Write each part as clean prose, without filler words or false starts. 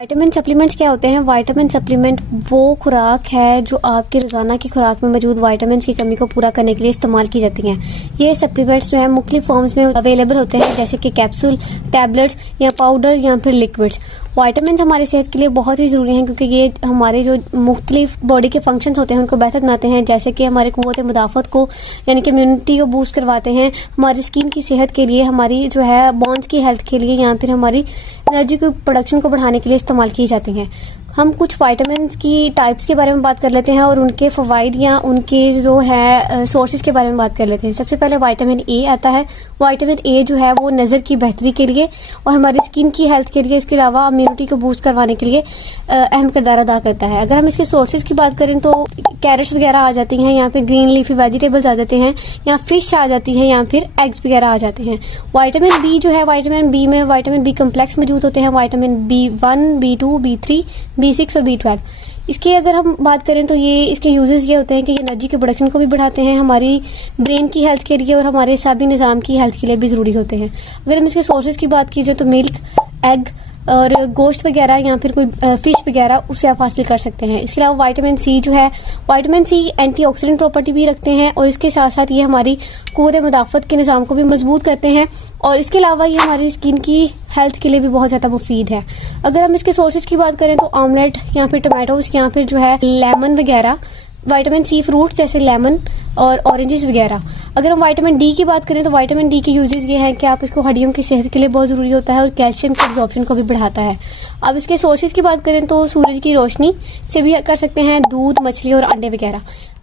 Vitamin supplements क्या होते हैं? विटामिन सप्लीमेंट वो खुराक है जो आपकी रोज़ाना की खुराक में मौजूद विटामिन्स की कमी को पूरा करने के लिए इस्तेमाल की जाती हैं। ये सप्लीमेंट्स जो है मुख्तलिफ फॉर्म्स में अवेलेबल होते हैं, जैसे कि कैप्सूल, टैबलेट्स या पाउडर या फिर लिक्विड्स। विटामिन्स हमारी सेहत के लिए बहुत ही ज़रूरी हैं, क्योंकि ये हमारे जो मुख्तलिफ बॉडी के फंक्शंस होते हैं उनको बेहतर बनाते हैं, जैसे कि हमारे क़ुव्वत मुदाफ़त को यानी कि इम्यूनिटी को बूस्ट करवाते हैं, हमारी स्किन की सेहत के लिए, हमारी जो है बोन्स की हेल्थ के लिए या फिर हमारी एनर्जी की प्रोडक्शन को बढ़ाने के लिए इस्तेमाल की जाती हैं। हम कुछ विटामिन्स की टाइप्स के बारे में बात कर लेते हैं और उनके फ़वाइद या उनके जो है सोर्सेज के बारे में बात कर लेते हैं। सबसे पहले विटामिन ए आता है। विटामिन ए जो है वो नज़र की बेहतरी के लिए और हमारी स्किन की हेल्थ के लिए, इसके अलावा इम्यूनिटी को बूस्ट करवाने के लिए अहम किरदार अदा करता है। अगर हम इसके सोर्सेज की बात करें तो कैरेट्स वगैरह आ जाती हैं, या फिर ग्रीन लीफी वेजिटेबल्स आ जाते हैं, या फिश आ जाती है, या फिर एग्स वगैरह आ जाते हैं। विटामिन बी जो है, विटामिन बी में विटामिन बी कम्प्लेक्स मौजूद होते हैं, vitamin B1, B2, B3, B6 और B12। इसके अगर हम बात करें तो ये इसके यूजेस ये होते हैं कि ये एनर्जी के प्रोडक्शन को भी बढ़ाते हैं, हमारी ब्रेन की हेल्थ के लिए और हमारे साबी निज़ाम की हेल्थ के लिए भी ज़रूरी होते हैं। अगर हम इसके सोर्सेज की बात कीजिए तो मिल्क, एग और गोश्त वगैरह या फिर कोई फिश वगैरह उससे आप हासिल कर सकते हैं। इसके अलावा विटामिन सी जो है, विटामिन सी एंटीऑक्सीडेंट प्रॉपर्टी भी रखते हैं और इसके साथ साथ ये हमारी क़ुव्वत मुदाफ़त के निज़ाम को भी मजबूत करते हैं, और इसके अलावा ये हमारी स्किन की हेल्थ के लिए भी बहुत ज़्यादा मुफीद है। अगर हम इसके सोर्सेज की बात करें तो ऑमलेट या फिर टमाटोज या फिर जो है लेमन वगैरह, विटामिन सी फ्रूट्स जैसे लेमन और ऑरेंजेस वगैरह। अगर हम विटामिन डी की बात करें तो विटामिन डी के यूजेस ये हैं कि आप इसको हड्डियों की सेहत के लिए बहुत ज़रूरी होता है और कैल्शियम के एब्जॉर्प्शन को भी बढ़ाता है। अब इसके सोर्सेज की बात करें तो सूरज की रोशनी से भी कर सकते हैं, दूध, मछली और अंडे वगैरह।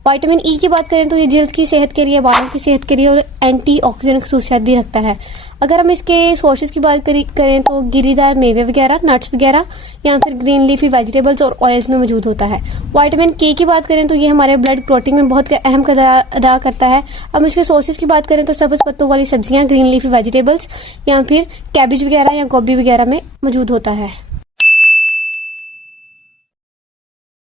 विटामिन ई की बात करें तो ये जल्द की सेहत के लिए, बालों की सेहत के लिए और एंटीऑक्सीडेंट खसूसियत भी रखता है। अगर हम इसके सोर्सेज की बात करें तो गिरीदार मेवे वगैरह, नट्स वगैरह या फिर ग्रीन लीफी वेजिटेबल्स और ऑयल्स में मौजूद होता है। विटामिन के की बात करें तो ये हमारे ब्लड क्लॉटिंग में बहुत अहम किरदार अदा करता है। अब इसके सोर्सेज की बात करें तो सब्ज़ पत्तों वाली सब्जियां, ग्रीन लीफी वेजिटेबल्स या फिर कैबेज वगैरह या गोभी वगैरह में मौजूद होता है।